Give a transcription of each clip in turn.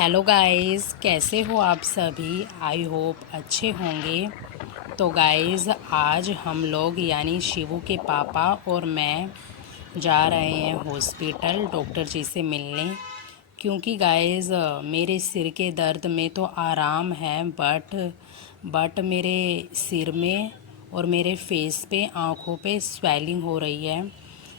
Hello guys, कैसे हो आप सभी। आई होप अच्छे होंगे। तो गाइस, आज हम लोग यानी शिवू के पापा और मैं जा रहे हैं हॉस्पिटल डॉक्टर जी से मिलने। क्योंकि गाइस मेरे सिर के दर्द में तो आराम है, बट मेरे सिर में और मेरे फेस पे, आँखों पे स्वेलिंग हो रही है।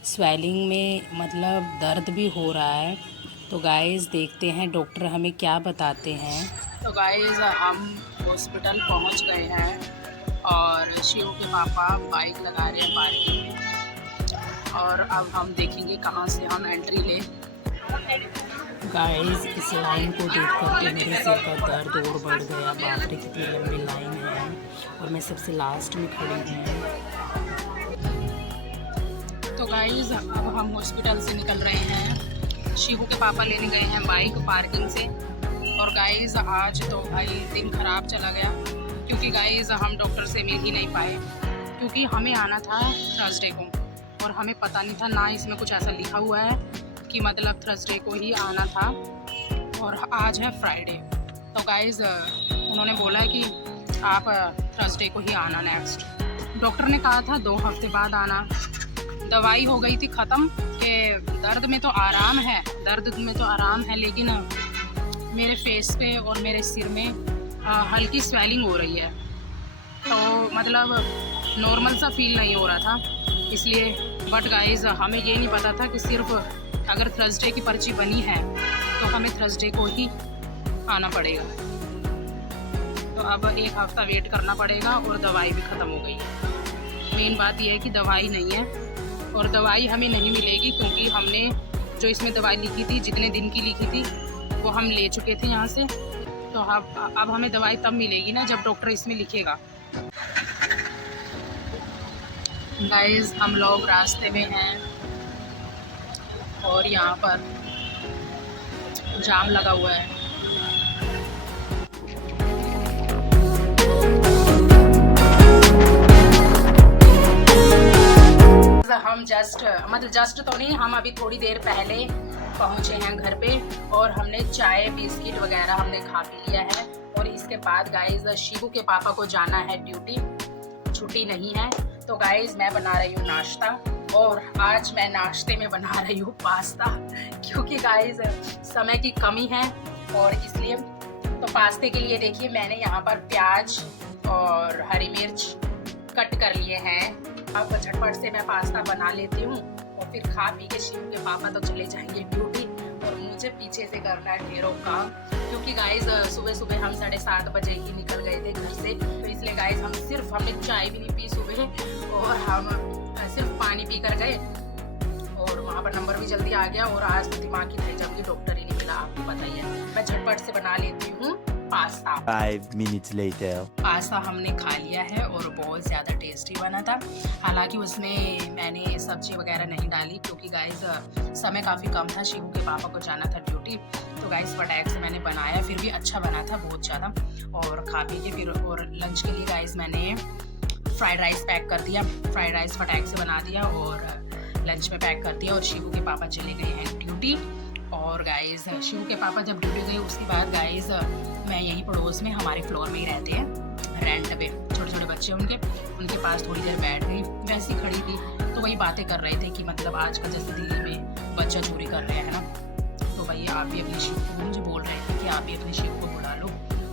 स्वेलिंग में मतलब दर्द भी हो रहा है। तो गाइस देखते हैं डॉक्टर हमें क्या बताते हैं। तो गाइस हम हॉस्पिटल पहुंच गए हैं और शिव के पापा बाइक लगा रहे हैं पार्किंग में, और अब हम देखेंगे कहां से हम एंट्री ले। गाइस इस लाइन को देख करके मेरे सिर का दर्द और बढ़ गया। बाप रे, कितनी लंबी लाइन है और मैं सबसे लास्ट में खड़ी हूँ। तो गाइस अब हम हॉस्पिटल से निकल रहे हैं। शिवू के पापा लेने गए हैं बाइक पार्किंग से। और गाइस आज तो भाई दिन ख़राब चला गया, क्योंकि गाइस हम डॉक्टर से मिल ही नहीं पाए। क्योंकि हमें आना था थर्सडे को और हमें पता नहीं था, ना इसमें कुछ ऐसा लिखा हुआ है कि मतलब थर्सडे को ही आना था, और आज है फ्राइडे। तो गाइस उन्होंने बोला कि आप थर्सडे को ही आना नेक्स्ट। डॉक्टर ने कहा था 2 हफ्ते बाद आना। दवाई हो गई थी ख़त्म कि दर्द में तो आराम है, लेकिन मेरे फेस पे और मेरे सिर में हल्की स्वेलिंग हो रही है। तो मतलब नॉर्मल सा फील नहीं हो रहा था, इसलिए। बट गाइस हमें ये नहीं पता था कि सिर्फ अगर थर्सडे की पर्ची बनी है तो हमें थर्सडे को ही आना पड़ेगा। तो अब 1 हफ्ता वेट करना पड़ेगा और दवाई भी ख़त्म हो गई है। मेन बात यह है कि दवाई नहीं है, और दवाई हमें नहीं मिलेगी क्योंकि हमने जो इसमें दवाई लिखी थी, जितने दिन की लिखी थी, वो हम ले चुके थे यहाँ से। तो अब हमें दवाई तब मिलेगी ना जब डॉक्टर इसमें लिखेगा। गाइस हम लोग रास्ते में हैं और यहाँ पर जाम लगा हुआ है। हम जस्ट तो नहीं, हम अभी थोड़ी देर पहले पहुंचे हैं घर पे, और हमने चाय बिस्किट वगैरह हमने खा पी लिया है। और इसके बाद गाइस शिवू के पापा को जाना है ड्यूटी, छुट्टी नहीं है। तो गाइस मैं बना रही हूँ नाश्ता, और आज मैं नाश्ते में बना रही हूँ पास्ता, क्योंकि गाइस समय की कमी है और इसलिए। तो पास्ते के लिए देखिए मैंने यहाँ पर प्याज और हरी मिर्च कट कर लिए हैं। अब झटपट से मैं पास्ता बना लेती हूँ और फिर खा पी के शिव के पापा तो चले जाएंगे ड्यूटी, और मुझे पीछे से करना है ढेरों काम। क्योंकि गाइस सुबह सुबह हम 7:30 बजे ही निकल गए थे घर से, तो इसलिए गाइस हमने चाय भी नहीं पी सुबह, और हम सिर्फ पानी पी कर गए, और वहाँ पर नंबर भी जल्दी आ गया। और आज तो दिमाग की नहीं, जबकि डॉक्टर ही नहीं मिला, आपको पता ही है। मैं झटपट से बना लेती हूँ पास्ता। 5 minutes later. पास्ता हमने खा लिया है और बहुत ज़्यादा टेस्टी बना था। हालांकि उसमें मैंने सब्जी वगैरह नहीं डाली, क्योंकि गाइस समय काफ़ी कम था, शिवू के पापा को जाना था ड्यूटी। तो गाइस फटाक से मैंने बनाया, फिर भी अच्छा बना था बहुत ज़्यादा। और खा पी के फिर और लंच के लिए गाइस मैंने फ्राइड राइस पैक कर दिया। फ्राइड राइस फटाक से बना दिया और लंच में पैक कर दिया। और शिवू के पापा चले गए हैं ड्यूटी। और गाइस शिव के पापा जब ड्यूटी गए उसके बाद गाइस मैं यहीं पड़ोस में हमारे फ्लोर में ही रहते हैं रेंट पे। छोटे छोटे बच्चे उनके पास थोड़ी देर बैठ गई, वैसी खड़ी थी, तो वही बातें कर रहे थे कि मतलब आजकल जैसे दिल्ली में बच्चा चोरी कर रहे हैं ना, तो भाई आप भी अपने शिव को, मुझे बोल रहे थे कि आप भी अपने शिव को बुला लो,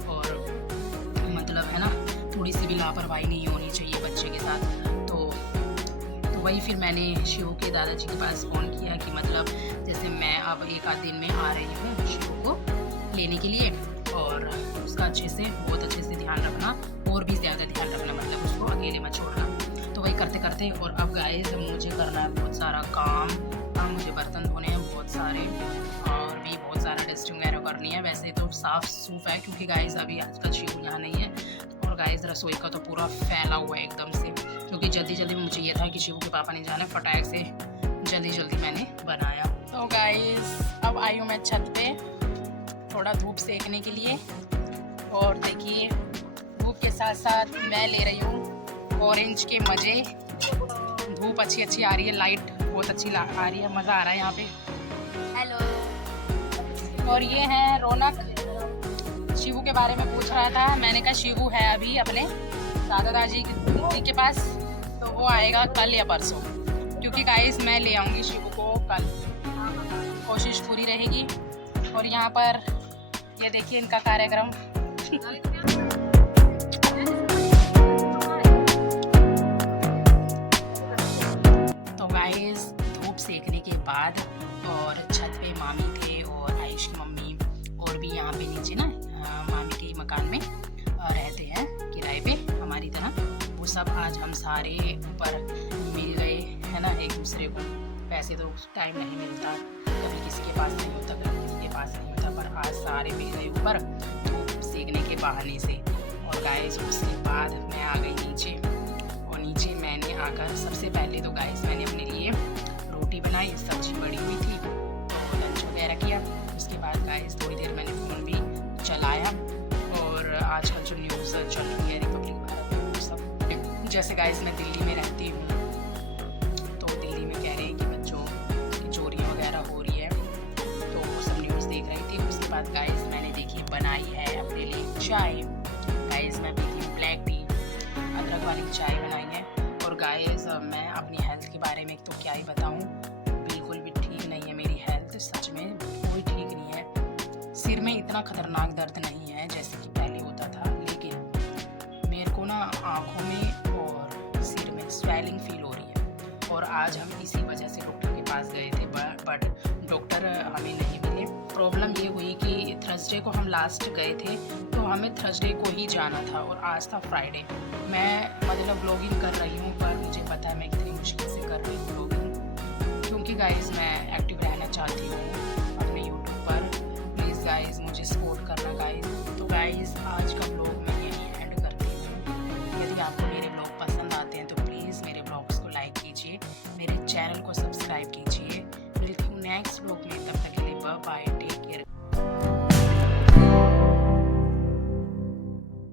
और मतलब है ना, थोड़ी सी भी लापरवाही नहीं होनी चाहिए बच्चे के साथ। तो वही फिर मैंने शिव के दादाजी के पास फ़ोन किया कि मतलब जैसे मैं अब 1 आध दिन में आ रही हूँ शिव को लेने के लिए, और उसका बहुत अच्छे से ध्यान रखना, और भी ज़्यादा ध्यान रखना, मतलब उसको अकेले मत छोड़ना। तो वही करते करते, और अब गाइस मुझे करना है बहुत सारा काम। मुझे बर्तन धोने हैं बहुत सारे, और भी बहुत सारा डस्टिंग वगैरह करनी है। वैसे तो साफ़ सूफ है, क्योंकि गाइस अभी आजकल शिव यहाँ नहीं है, और गाइस रसोई का तो पूरा फैला हुआ है एकदम से, क्योंकि जल्दी मुझे ये था कि शिवू के पापा ने जाना है, फटाक से जल्दी मैंने बनाया। तो गाइस अब आई हूँ मैं छत पे थोड़ा धूप सेकने के लिए, और देखिए धूप के साथ साथ मैं ले रही हूँ ऑरेंज के मज़े। धूप अच्छी आ रही है, लाइट बहुत अच्छी आ रही है, मज़ा आ रहा है यहाँ पे। हेलो। और ये है रौनक, के बारे में पूछ रहा था। मैंने कहा शिवू है अभी अपने दादा दादी के पास, तो वो आएगा कल या परसों, क्योंकि गाइस मैं ले आऊँगी शिवू को कल, कोशिश पूरी रहेगी। और यहाँ पर ये देखिए इनका कार्यक्रम। तो गाइस धूप सेकने के बाद और छत पे मामी थे और आयुष की मम्मी और भी यहाँ पे नीचे ना मामी के मकान में रहते हैं किराए पे हमारी तरह, वो सब आज हम सारे ऊपर मिल गए है ना एक दूसरे को। वैसे तो टाइम नहीं मिलता, कभी किसी के पास नहीं होता, कभी किसी के पास नहीं होता, पर आज सारे मिल गए ऊपर धूप सेकने के बहाने से। और गाइस उसके बाद मैं आ गई नीचे, और नीचे मैंने आकर सबसे पहले तो गाइस मैंने अपने लिए रोटी बनाई, सब्जी बड़ी हुई थी तो लंच वगैरह किया। उसके बाद गाइस थोड़ी देर मैंने फ़ोन भी चलाया, और आजकल जो न्यूज़ चल रही है रिपब्लिक भारत में वो सब, जैसे गाइस मैं दिल्ली में रहती हूँ तो दिल्ली में कह रहे हैं कि बच्चों की चोरियाँ वगैरह हो रही है, तो वो सब न्यूज़ देख रही थी। उसके बाद गाइस मैंने देखी बनाई है अपने लिए चाय। गाइस मैं पीती हूँ ब्लैक टी, अदरक वाली चाय बनाई है। और गाइस मैं अपनी हेल्थ के बारे में तो क्या ही बताऊँ, बिल्कुल भी ठीक नहीं है मेरी हेल्थ, सच में कोई ठीक नहीं है। सिर में इतना खतरनाक दर्द नहीं है जैसे कि पहले होता था, लेकिन मेरे को ना आँखों में और सिर में स्वेलिंग फील हो रही है। और आज हम इसी वजह से डॉक्टर के पास गए थे, बट डॉक्टर हमें नहीं मिले। प्रॉब्लम ये हुई कि थर्सडे को हम लास्ट गए थे, तो हमें थर्सडे को ही जाना था और आज था फ्राइडे। मैं मतलब ब्लॉगिंग कर रही हूँ, पर मुझे पता है मैं कितनी मुश्किल से कर रही हूँ ब्लॉगिंग, क्योंकि गाइस मैं एक्टिव रहना चाहती हूँ अपने यूट्यूब पर। प्लीज़ गाइस मुझे सपोर्ट करना गाइस। तो गाइस आज का ब्लॉग मैं यहीं एंड करती हूँ। यदि आपको मेरे ब्लॉग पसंद आते हैं तो प्लीज़ मेरे ब्लॉग्स को लाइक कीजिए, मेरे चैनल को सब्सक्राइब कीजिए। मिलती हूँ नेक्स्ट ब्लॉग